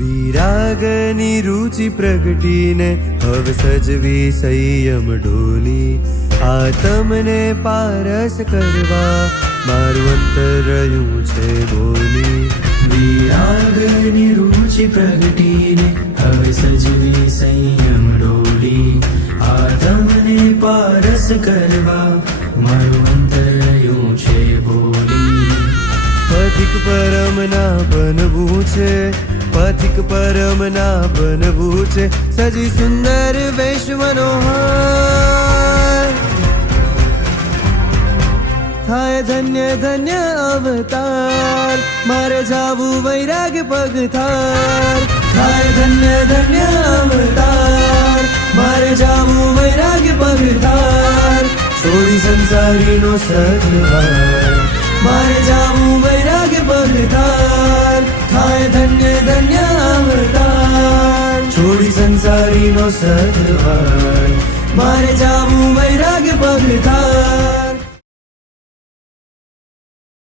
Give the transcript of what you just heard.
વિરાગની રુચિ પ્રગટીને હવે સજવી સંયમ ડોલી આતમને પારસ કરવા મારું અંતર રહ્યું છે બોલી વિરાગની રુચિ પ્રગટીને હવે સજવી સંયમ ડોલી આતમને પારસ કરવા મારું અંતર રહ્યું છે બોલી પથિક પરમના બનવું છે પથિક પરમના બનવું છે સજી સુંદર વેશ મનોહર થાય ધન્ય ધન્ય અવતાર મારે જાવું વૈરાગ પગથાર થાય ધન્ય ધન્ય અવતાર મારે જાવું વૈરાગ પગથાર છોડી સંસારીનો સદવાર મારે જાવું વૈરાગ પગથાર થાય ધન્ય ધન્ય અવતાર છોડી સંસારીનો સદવાર મારે જાવું વૈરાગ પગથાર